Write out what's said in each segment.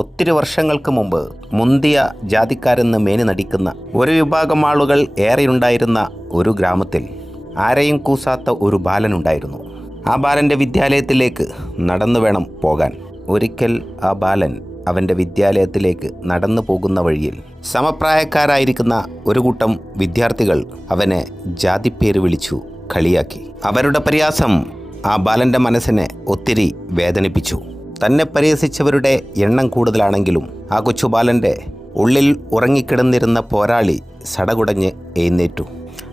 ഒത്തിരി വർഷങ്ങൾക്ക് മുമ്പ് മുന്തിയ ജാതിക്കാരെന്ന് മേനി നടിക്കുന്ന ഒരു വിഭാഗം ആളുകൾ ഏറെയുണ്ടായിരുന്ന ഒരു ഗ്രാമത്തിൽ ആരെയും കൂസാത്ത ഒരു ബാലനുണ്ടായിരുന്നു. ആ ബാലന്റെ വിദ്യാലയത്തിലേക്ക് നടന്നു വേണം പോകാൻ. ഒരിക്കൽ ആ ബാലൻ അവന്റെ വിദ്യാലയത്തിലേക്ക് നടന്നു പോകുന്ന വഴിയിൽ സമപ്രായക്കാരായിരിക്കുന്ന ഒരു കൂട്ടം വിദ്യാർത്ഥികൾ അവനെ ജാതിപ്പേര് വിളിച്ചു കളിയാക്കി. അവരുടെ പ്രയാസം ആ ബാലന്റെ മനസ്സിനെ ഒത്തിരി വേദനിപ്പിച്ചു. തന്നെ പരിഹസിച്ചവരുടെ എണ്ണം കൂടുതലാണെങ്കിലും ആ കൊച്ചുബാലന്റെ ഉള്ളിൽ ഉറങ്ങിക്കിടന്നിരുന്ന പോരാളി സടകുടഞ്ഞ് എഴുന്നേറ്റു.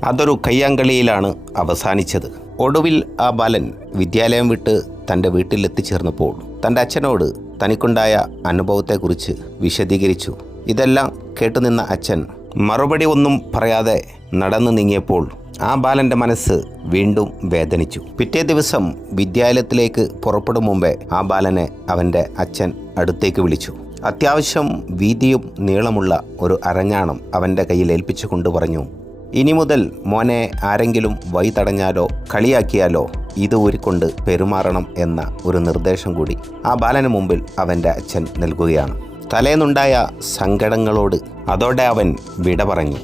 അതൊരു കയ്യാങ്കളിയിലാണ് അവസാനിച്ചത്. ഒടുവിൽ ആ ബാലൻ വിദ്യാലയം വിട്ട് തന്റെ വീട്ടിലെത്തിച്ചേർന്നപ്പോൾ തന്റെ അച്ഛനോട് തനിക്കുണ്ടായ അനുഭവത്തെക്കുറിച്ച് വിശദീകരിച്ചു. ഇതെല്ലാം കേട്ടുനിന്ന അച്ഛൻ മറുപടി ഒന്നും പറയാതെ നടന്നു നീങ്ങിയപ്പോൾ ആ ബാലന്റെ മനസ്സ് വീണ്ടും വേദനിച്ചു. പിറ്റേ ദിവസം വിദ്യാലയത്തിലേക്ക് പുറപ്പെടും മുമ്പേ ആ ബാലനെ അവന്റെ അച്ഛൻ അടുത്തേക്ക് വിളിച്ചു. അത്യാവശ്യം വീതിയും നീളമുള്ള ഒരു അരഞ്ഞാണം അവന്റെ കയ്യിൽ ഏൽപ്പിച്ചു കൊണ്ടു പറഞ്ഞു ഇനി മുതൽ മോനെ ആരെങ്കിലും വഴി തടഞ്ഞാലോ കളിയാക്കിയാലോ ഇത് ഊരിക്കൊണ്ട് പെരുമാറണം എന്ന ഒരു നിർദ്ദേശം കൂടി ആ ബാലന് മുമ്പിൽ അവന്റെ അച്ഛൻ നൽകുകയാണ്. തലേന്നുണ്ടായ സങ്കടങ്ങളോട് അതോടെ അവൻ വിട പറഞ്ഞു.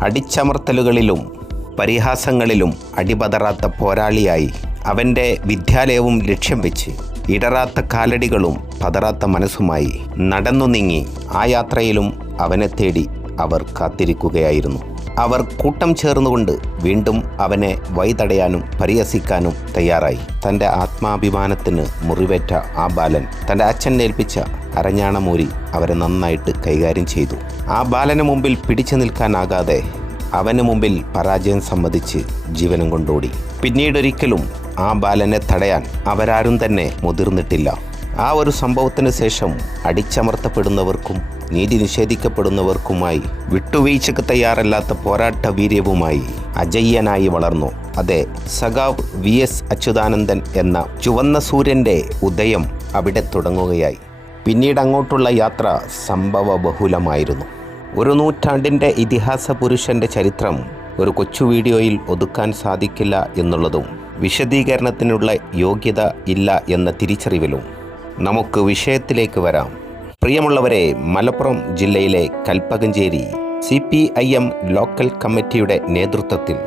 അടിച്ചമർത്തലുകളിലും പരിഹാസങ്ങളിലും അടിപതറാത്ത പോരാളിയായി അവന്റെ വിദ്യാലയവും ലക്ഷ്യം വെച്ച് ഇടറാത്ത കാലടികളും പതറാത്ത മനസ്സുമായി നടന്നു നീങ്ങി ആ യാത്രയിലും അവനെ തേടി അവർ കാത്തിരിക്കുകയായിരുന്നു. അവർ കൂട്ടം ചേർന്നുകൊണ്ട് വീണ്ടും അവനെ വഴിതടയാനും പരിഹസിക്കാനും തയ്യാറായി. തന്റെ ആത്മാഭിമാനത്തിന് മുറിവേറ്റ ആ ബാലൻ തന്റെ അച്ഛൻ ഏൽപ്പിച്ച അരഞ്ഞാണമൂരി അവരെ നന്നായിട്ട് കൈകാര്യം ചെയ്തു. ആ ബാലന് മുമ്പിൽ പിടിച്ചു നിൽക്കാനാകാതെ അവന് മുമ്പിൽ പരാജയം സമ്മതിച്ച് ജീവനം കൊണ്ടോടി. പിന്നീടൊരിക്കലും ആ ബാലനെ തടയാൻ അവരാരും തന്നെ മുതിർന്നിട്ടില്ല. ആ ഒരു സംഭവത്തിന് ശേഷം അടിച്ചമർത്തപ്പെടുന്നവർക്കും നീതി നിഷേധിക്കപ്പെടുന്നവർക്കുമായി വിട്ടുവീഴ്ചക്ക് തയ്യാറല്ലാത്ത പോരാട്ട വീര്യവുമായി അജയ്യനായി വളർന്നു. അതെ സഖാവ് വി എസ് അച്യുതാനന്ദൻ എന്ന ചുവന്ന സൂര്യന്റെ ഉദയം അവിടെ തുടങ്ങുകയായി. പിന്നീട് അങ്ങോട്ടുള്ള യാത്ര സംഭവ ബഹുലമായിരുന്നു ഒരു നൂറ്റാണ്ടിന്റെ ഇതിഹാസ പുരുഷന്റെ ചരിത്രം ഒരു കൊച്ചു വീഡിയോയിൽ ഒതുക്കാൻ സാധിക്കില്ല എന്നുള്ളതും വിശദീകരണത്തിനുള്ള യോഗ്യത ഇല്ല എന്ന തിരിച്ചറിവിലും നമുക്ക് വിഷയത്തിലേക്ക് വരാം. പ്രിയമുള്ളവരെ മലപ്പുറം ജില്ലയിലെ Kalpakanchery C P I M local കമ്മിറ്റിയുടെ നേതൃത്വത്തിൽ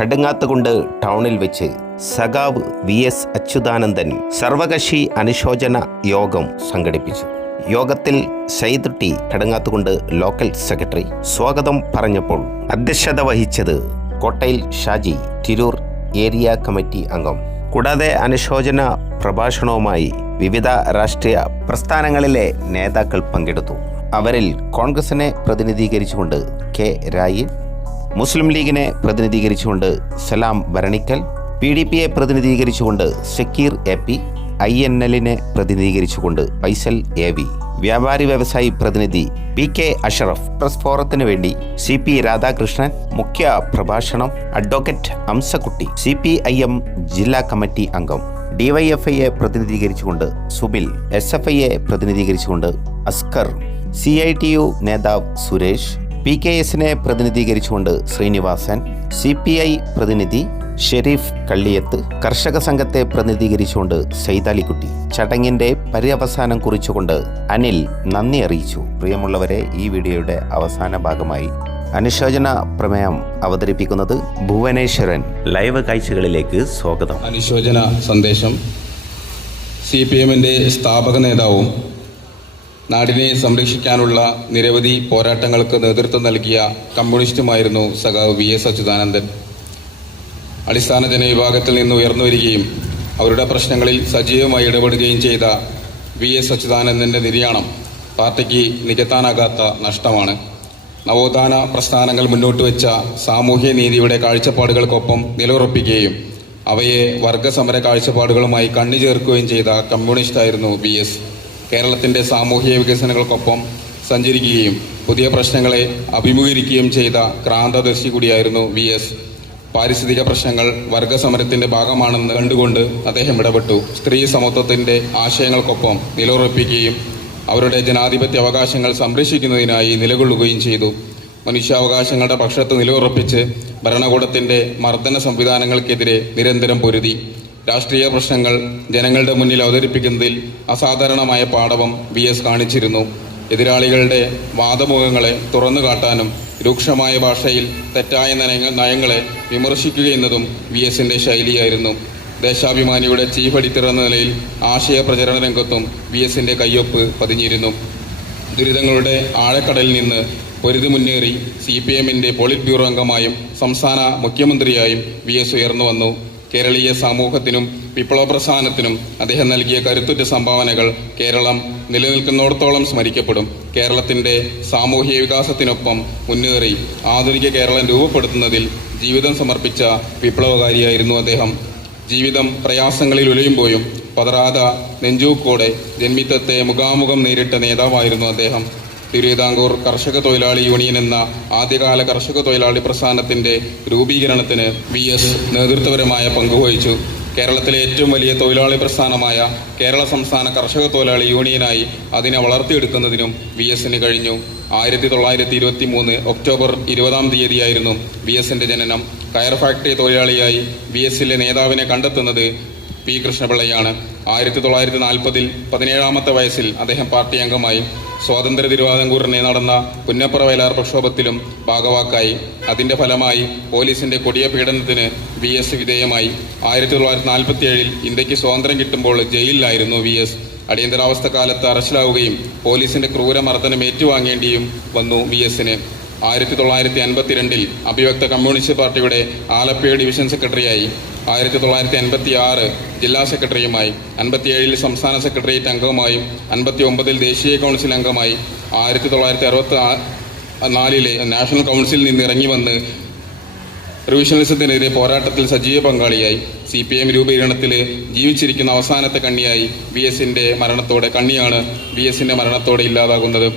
കടുങ്ങാത്തുകൊണ്ട് ടൗണിൽ വെച്ച് സഖാവ് വി എസ് അച്യുതാനന്ദൻ സർവകക്ഷി അനുശോചന യോഗം സംഘടിപ്പിച്ചു. യോഗത്തിൽ Sayyid T Kadungathukundu local secretary സ്വാഗതം പറഞ്ഞപ്പോൾ അധ്യക്ഷത വഹിച്ചത് കോട്ടയിൽ ഷാജി തിരൂർ ഏരിയ കമ്മിറ്റി അംഗം. കൂടാതെ അനുശോചന പ്രഭാഷണവുമായി വിവിധ രാഷ്ട്രീയ പ്രസ്ഥാനങ്ങളിലെ നേതാക്കൾ പങ്കെടുത്തു. അവരിൽ കോൺഗ്രസിനെ പ്രതിനിധീകരിച്ചുകൊണ്ട് കെ രായി മുസ്ലിം ലീഗിനെ പ്രതിനിധീകരിച്ചുകൊണ്ട് സലാം ഭരണിക്കൽ പി ഡി പിയെ പ്രതിനിധീകരിച്ചുകൊണ്ട് Sakkeer A P I N എല്ലിനെ പ്രതിനിധീകരിച്ചുകൊണ്ട് ഫൈസൽ എ വി. വ്യാപാരി വ്യവസായി പ്രതിനിധി പി കെ അഷറഫ്. പ്രസ് ഫോറത്തിന് വേണ്ടി സി പി രാധാകൃഷ്ണൻ മുഖ്യ പ്രഭാഷണം advocate Amsakutty C P I M ജില്ലാ കമ്മിറ്റി അംഗം. ഡിവൈഎഫ്ഐയെ പ്രതിനിധീകരിച്ചുകൊണ്ട് സുബിൽ എസ് എഫ് ഐയെ പ്രതിനിധീകരിച്ചുകൊണ്ട് Askar C I T U നേതാവ് സുരേഷ് പി കെ എസിനെ പ്രതിനിധീകരിച്ചുകൊണ്ട് ശ്രീനിവാസൻ സി പി ഐ പ്രതിനിധി ഷെരീഫ് കള്ളിയത്ത് കർഷക സംഘത്തെ പ്രതിനിധീകരിച്ചുകൊണ്ട് സൈതാലിക്കുട്ടി ചടങ്ങിന്റെ പര്യവസാനം കുറിച്ചുകൊണ്ട് അനിൽ നന്ദി അറിയിച്ചു. പ്രിയമുള്ളവരെ ഈ വീഡിയോയുടെ അവസാന ഭാഗമായി അനുശോചന പ്രമേയം അവതരിപ്പിക്കുന്നത് ഭുവനേശ്വരൻ ലൈവ് കാഴ്ചകളിലേക്ക് സ്വാഗതം. അനുശോചന സന്ദേശം സി പി എമ്മിന്റെ സ്ഥാപക നേതാവും നാടിനെ സംരക്ഷിക്കാനുള്ള നിരവധി പോരാട്ടങ്ങൾക്ക് നേതൃത്വം നൽകിയ കമ്മ്യൂണിസ്റ്റുമായിരുന്നു സഖാവ് വി എസ് അച്യുതാനന്ദൻ. അടിസ്ഥാന ജനവിഭാഗത്തിൽ നിന്ന് ഉയർന്നു വരികയും അവരുടെ പ്രശ്നങ്ങളിൽ സജീവമായി ഇടപെടുകയും ചെയ്ത വി എസ് അച്യുതാനന്ദന്റെ നിര്യാണം പാർട്ടിക്ക് നികത്താനാകാത്ത നഷ്ടമാണ്. നവോത്ഥാന പ്രസ്ഥാനങ്ങൾ മുന്നോട്ട് വെച്ച സാമൂഹ്യ നീതിയുടെ കാഴ്ചപ്പാടുകൾക്കൊപ്പം നിലയുറപ്പിക്കുകയും അവയെ വർഗസമര കാഴ്ചപ്പാടുകളുമായി കണ്ണു ചേർക്കുകയും ചെയ്ത കമ്മ്യൂണിസ്റ്റായിരുന്നു വി എസ്. കേരളത്തിന്റെ സാമൂഹ്യ വികസനങ്ങൾക്കൊപ്പം സഞ്ചരിക്കുകയും പുതിയ പ്രശ്നങ്ങളെ അഭിമുഖീകരിക്കുകയും ചെയ്ത ക്രാന്തദർശി കൂടിയായിരുന്നു വി എസ്. പാരിസ്ഥിതിക പ്രശ്നങ്ങൾ വർഗസമരത്തിന്റെ ഭാഗമാണെന്ന് കണ്ടുകൊണ്ട് അദ്ദേഹം ഇടപെട്ടു. സ്ത്രീ സമത്വത്തിന്റെ ആശയങ്ങൾക്കൊപ്പം നിലയുറപ്പിക്കുകയും അവരുടെ ജനാധിപത്യ അവകാശങ്ങൾ സംരക്ഷിക്കുന്നതിനായി നിലകൊള്ളുകയും ചെയ്തു. മനുഷ്യാവകാശങ്ങളുടെ പക്ഷത്ത് നിലയുറപ്പിച്ച് ഭരണകൂടത്തിന്റെ മർദ്ദന സംവിധാനങ്ങൾക്കെതിരെ നിരന്തരം പൊരുതി. രാഷ്ട്രീയ പ്രശ്നങ്ങൾ ജനങ്ങളുടെ മുന്നിൽ അവതരിപ്പിക്കുന്നതിൽ അസാധാരണമായ പാടവം വി എസ് കാണിച്ചിരുന്നു. എതിരാളികളുടെ വാദമുഖങ്ങളെ തുറന്നു കാട്ടാനും രൂക്ഷമായ ഭാഷയിൽ തെറ്റായ നയങ്ങൾ നയങ്ങളെ വിമർശിക്കുകയെന്നതും വി എസിന്റെ ശൈലിയായിരുന്നു. ദേശാഭിമാനിയുടെ ചീഫ് എഡിറ്റർ എന്ന നിലയിൽ ആശയ പ്രചരണ രംഗത്തും വി എസിന്റെ കയ്യൊപ്പ് പതിഞ്ഞിരുന്നു. ദുരിതങ്ങളുടെ ആഴക്കടലിൽ നിന്ന് പൊരുതി മുന്നേറി സി പി എമ്മിന്റെ പോളിറ്റ് ബ്യൂറോ അംഗമായും സംസ്ഥാന മുഖ്യമന്ത്രിയായും വി എസ് ഉയർന്നു വന്നു. കേരളീയ സമൂഹത്തിനും വിപ്ലവ പ്രസ്ഥാനത്തിനും അദ്ദേഹം നൽകിയ കരുത്തുറ്റ സംഭാവനകൾ കേരളം നിലനിൽക്കുന്നിടത്തോളം സ്മരിക്കപ്പെടും. കേരളത്തിന്റെ സാമൂഹിക വികാസത്തിനൊപ്പം മുന്നേറി ആധുനിക കേരളം രൂപപ്പെടുത്തുന്നതിൽ ജീവിതം സമർപ്പിച്ച വിപ്ലവകാരിയായിരുന്നു അദ്ദേഹം. ജീവിതം പ്രയാസങ്ങളിൽ ഉലയുമ്പോഴും പതറാത നെഞ്ചൂക്കോടെ ജന്മിത്തത്തെ മുഖാമുഖം നേരിട്ട നേതാവായിരുന്നു അദ്ദേഹം. തിരുവിതാംകൂർ കർഷക തൊഴിലാളി യൂണിയൻ എന്ന ആദ്യകാല കർഷക തൊഴിലാളി പ്രസ്ഥാനത്തിന്റെ രൂപീകരണത്തിന് വി എസ് നേതൃത്വപരമായ പങ്കുവഹിച്ചു. കേരളത്തിലെ ഏറ്റവും വലിയ തൊഴിലാളി പ്രസ്ഥാനമായ കേരള സംസ്ഥാന കർഷക തൊഴിലാളി യൂണിയനായി അതിനെ വളർത്തിയെടുക്കുന്നതിനും വി എസിന് കഴിഞ്ഞു. ആയിരത്തി തൊള്ളായിരത്തി ഇരുപത്തി മൂന്ന് ഒക്ടോബർ ഇരുപതാം തീയതിയായിരുന്നു വി എസിന്റെ ജനനം. കയർ ഫാക്ടറി തൊഴിലാളിയായി വി എസിലെ നേതാവിനെ കണ്ടെത്തുന്നത് പി കൃഷ്ണപിള്ളയാണ്. ആയിരത്തി തൊള്ളായിരത്തി നാൽപ്പതിൽ പതിനേഴാമത്തെ വയസ്സിൽ അദ്ദേഹം പാർട്ടി അംഗമായി സ്വാതന്ത്ര്യ തിരുവിതാംകൂറിനെ നടന്ന പുന്നപ്പുറ വയലാർ പ്രക്ഷോഭത്തിലും ഭാഗവാക്കായി. അതിന്റെ ഫലമായി പോലീസിന്റെ കൊടിയ പീഡനത്തിന് വി എസ് വിധേയമായി. ആയിരത്തി തൊള്ളായിരത്തി നാൽപ്പത്തി ഏഴിൽ ഇന്ത്യയ്ക്ക് സ്വാതന്ത്ര്യം കിട്ടുമ്പോൾ ജയിലിലായിരുന്നു വി എസ്. അടിയന്തരാവസ്ഥ കാലത്ത് അറസ്റ്റിലാവുകയും പോലീസിന്റെ ക്രൂരമർദ്ദനം ഏറ്റുവാങ്ങേണ്ടിയും വന്നു വി എസിന്. ആയിരത്തി തൊള്ളായിരത്തി അൻപത്തിരണ്ടിൽ അഭിവക്ത കമ്മ്യൂണിസ്റ്റ് പാർട്ടിയുടെ ആലപ്പുഴ ഡിവിഷൻ സെക്രട്ടറിയായി. ആയിരത്തി തൊള്ളായിരത്തി അൻപത്തി ആറ് ജില്ലാ സെക്രട്ടറിയുമായി അൻപത്തിയേഴിൽ സംസ്ഥാന സെക്രട്ടേറിയറ്റ് അംഗവുമായും അൻപത്തി ഒമ്പതിൽ ദേശീയ കൗൺസിൽ അംഗമായി ആയിരത്തി തൊള്ളായിരത്തി അറുപത്തി നാലിലെ നാഷണൽ കൗൺസിലിൽ നിന്ന് ഇറങ്ങി വന്ന് റിവിഷണലിസത്തിനെതിരെ പോരാട്ടത്തിൽ സജീവ പങ്കാളിയായി. സി പി എം രൂപീകരണത്തിൽ ജീവിച്ചിരിക്കുന്ന അവസാനത്തെ കണ്ണിയായി വി എസിന്റെ മരണത്തോടെ കണ്ണിയാണ് വി എസിന്റെ മരണത്തോടെ ഇല്ലാതാകുന്നത്.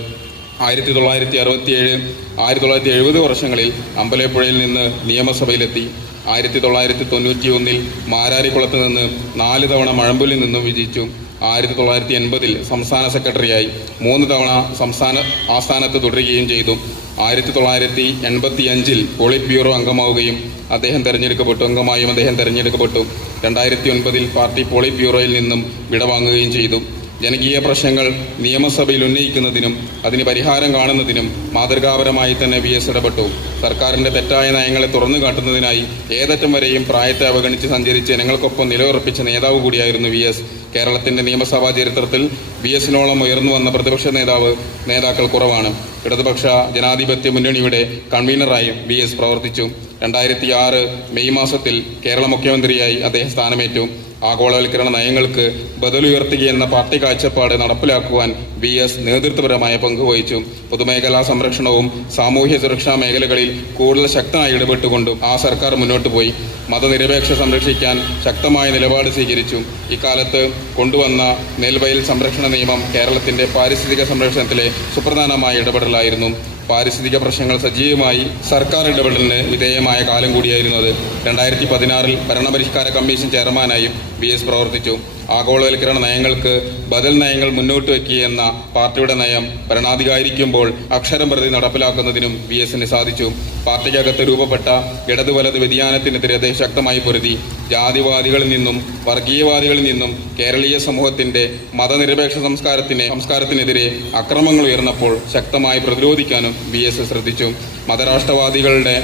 ആയിരത്തി തൊള്ളായിരത്തി അറുപത്തിയേഴ് ആയിരത്തി തൊള്ളായിരത്തി എഴുപത് വർഷങ്ങളിൽ അമ്പലപ്പുഴയിൽ നിന്ന് നിയമസഭയിലെത്തി. ആയിരത്തി തൊള്ളായിരത്തി തൊണ്ണൂറ്റി ഒന്നിൽ മാരാരിക്കുളത്ത് നിന്ന് നാല് തവണ മഴമ്പുലിൽ നിന്നും വിജയിച്ചു. ആയിരത്തി തൊള്ളായിരത്തി എൺപതിൽ സംസ്ഥാന സെക്രട്ടറിയായി മൂന്ന് തവണ സംസ്ഥാന ആസ്ഥാനത്ത് തുടരുകയും ചെയ്തു. ആയിരത്തി തൊള്ളായിരത്തി എൺപത്തി അഞ്ചിൽ പോളിറ്റ് ബ്യൂറോ അംഗമാവുകയും അദ്ദേഹം തെരഞ്ഞെടുക്കപ്പെട്ടു. അംഗമായും അദ്ദേഹം തെരഞ്ഞെടുക്കപ്പെട്ടു. രണ്ടായിരത്തി ഒൻപതിൽ പാർട്ടി പോളിറ്റ് ബ്യൂറോയിൽ നിന്നും വിടവാങ്ങുകയും ചെയ്തു. ജനകീയ പ്രശ്നങ്ങൾ നിയമസഭയിൽ ഉന്നയിക്കുന്നതിനും അതിന് പരിഹാരം കാണുന്നതിനും മാതൃകാപരമായി തന്നെ വി എസ് ഇടപെട്ടു. സർക്കാരിന്റെ തെറ്റായ നയങ്ങളെ തുറന്നു കാട്ടുന്നതിനായി ഏതറ്റം വരെയും പ്രായത്തെ അവഗണിച്ച് സഞ്ചരിച്ച് ജനങ്ങൾക്കൊപ്പം നിലയുറപ്പിച്ച നേതാവ് കൂടിയായിരുന്നു വി എസ്. കേരളത്തിന്റെ നിയമസഭാ ചരിത്രത്തിൽ വി എസിനോളം ഉയർന്നു വന്ന പ്രതിപക്ഷ നേതാവ് നേതാക്കൾ കുറവാണ്. ഇടതുപക്ഷ ജനാധിപത്യ മുന്നണിയുടെ കൺവീനറായും വി എസ് പ്രവർത്തിച്ചു. രണ്ടായിരത്തി ആറ് മെയ് മാസത്തിൽ കേരള മുഖ്യമന്ത്രിയായി അദ്ദേഹം സ്ഥാനമേറ്റു. ആഗോളവൽക്കരണ നയങ്ങൾക്ക് ബദലുയർത്തുകയെന്ന പാർട്ടി കാഴ്ചപ്പാട് നടപ്പിലാക്കുവാൻ വി എസ് നേതൃത്വപരമായ പങ്കുവഹിച്ചു പൊതുമേഖലാ സംരക്ഷണവും സാമൂഹ്യ സുരക്ഷാ മേഖലകളിൽ കൂടുതൽ ശക്തമായി ഇടപെട്ടുകൊണ്ടും ആ സർക്കാർ മുന്നോട്ട് പോയി. മതനിരപേക്ഷ സംരക്ഷിക്കാൻ ശക്തമായ നിലപാട് സ്വീകരിച്ചു. ഇക്കാലത്ത് കൊണ്ടുവന്ന നെൽവയൽ സംരക്ഷണ നിയമം കേരളത്തിന്റെ പാരിസ്ഥിതിക സംരക്ഷണത്തിലെ സുപ്രധാനമായ ഇടപെടലായിരുന്നു. പാരിസ്ഥിതിക പ്രശ്നങ്ങൾ സജീവമായി സർക്കാർ ഇടപെടലിന് വിധേയമായ കാലം കൂടിയായിരുന്നു അത്. രണ്ടായിരത്തി പതിനാറിൽ ഭരണപരിഷ്കാര കമ്മീഷൻ ചെയർമാനായും വി എസ് പ്രവർത്തിച്ചു. ആഗോളവൽക്കരണ നയങ്ങൾക്ക് ബദൽ നയങ്ങൾ മുന്നോട്ട് വയ്ക്കുകയെന്ന പാർട്ടിയുടെ നയം ഭരണാധികാരിക്കുമ്പോൾ അക്ഷരം പ്രതി നടപ്പിലാക്കുന്നതിനും വി എസിന് സാധിച്ചു. പാർട്ടിക്കകത്ത് രൂപപ്പെട്ട ഇടതു വലത് വ്യതിയാനത്തിനെതിരെ അദ്ദേഹം ശക്തമായി പൊരുതി ജാതിവാദികളിൽ നിന്നും വർഗീയവാദികളിൽ നിന്നും കേരളീയ സമൂഹത്തിന്റെ മതനിരപേക്ഷ സംസ്കാരത്തിന് സംസ്കാരത്തിനെതിരെ അക്രമങ്ങൾ ഉയർന്നപ്പോൾ ശക്തമായി പ്രതിരോധിക്കാനും വി എസ് ശ്രദ്ധിച്ചു. മതരാഷ്ട്രവാദികളുടെ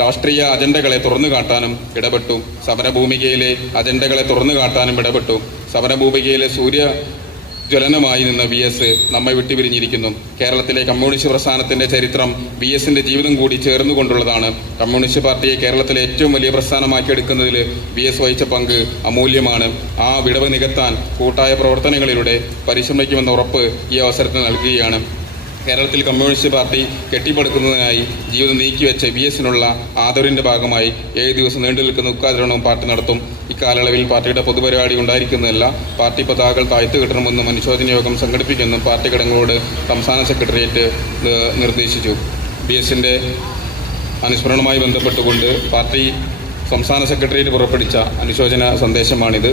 രാഷ്ട്രീയ അജണ്ടകളെ തുറന്നു കാട്ടാനും ഇടപെട്ടു. സമരഭൂമികയിലെ അജണ്ടകളെ തുറന്നു കാട്ടാനും ഇടപെട്ടു. സമരഭൂമികയിലെ സൂര്യ ജ്വലനമായി നിന്ന വി എസ് നമ്മെ വിട്ടുപിരിഞ്ഞിരിക്കുന്നു. കേരളത്തിലെ കമ്മ്യൂണിസ്റ്റ് പ്രസ്ഥാനത്തിന്റെ ചരിത്രം വി എസിന്റെ ജീവിതം കൂടി ചേർന്നുകൊണ്ടുള്ളതാണ്. കമ്മ്യൂണിസ്റ്റ് പാർട്ടിയെ കേരളത്തിലെ ഏറ്റവും വലിയ പ്രസ്ഥാനമാക്കിയെടുക്കുന്നതിൽ വി എസ് വഹിച്ച പങ്ക് അമൂല്യമാണ്. ആ വിടവ് നികത്താൻ കൂട്ടായ പ്രവർത്തനങ്ങളിലൂടെ പരിശ്രമിക്കുമെന്ന ഉറപ്പ് ഈ അവസരത്തിൽ നൽകുകയാണ്. കേരളത്തിൽ കമ്മ്യൂണിസ്റ്റ് പാർട്ടി കെട്ടിപ്പടുക്കുന്നതിനായി ജീവിതം നീക്കിവെച്ച വി എസിനുള്ള ആദരവിന്റെ ഭാഗമായി ഏഴ് ദിവസം നീണ്ടു നിൽക്കുന്ന ഉദ്ഘാടനവും പാർട്ടി നടത്തും. ഇക്കാലയളവിൽ പാർട്ടിയുടെ പൊതുപരിപാടി ഉണ്ടായിരിക്കുന്നതല്ല പാർട്ടി പതാകകൾ താഴ്ത്തു കിട്ടണമെന്നും അനുശോചന യോഗം സംഘടിപ്പിക്കുമെന്നും പാർട്ടി ഘടകങ്ങളോട് സംസ്ഥാന സെക്രട്ടേറിയറ്റ് നിർദ്ദേശിച്ചു. ബി എസിന്റെ അനുസ്മരണവുമായി ബന്ധപ്പെട്ടുകൊണ്ട് പാർട്ടി സംസ്ഥാന സെക്രട്ടേറിയറ്റ് പുറപ്പെടുവിച്ച അനുശോചന സന്ദേശമാണിത്.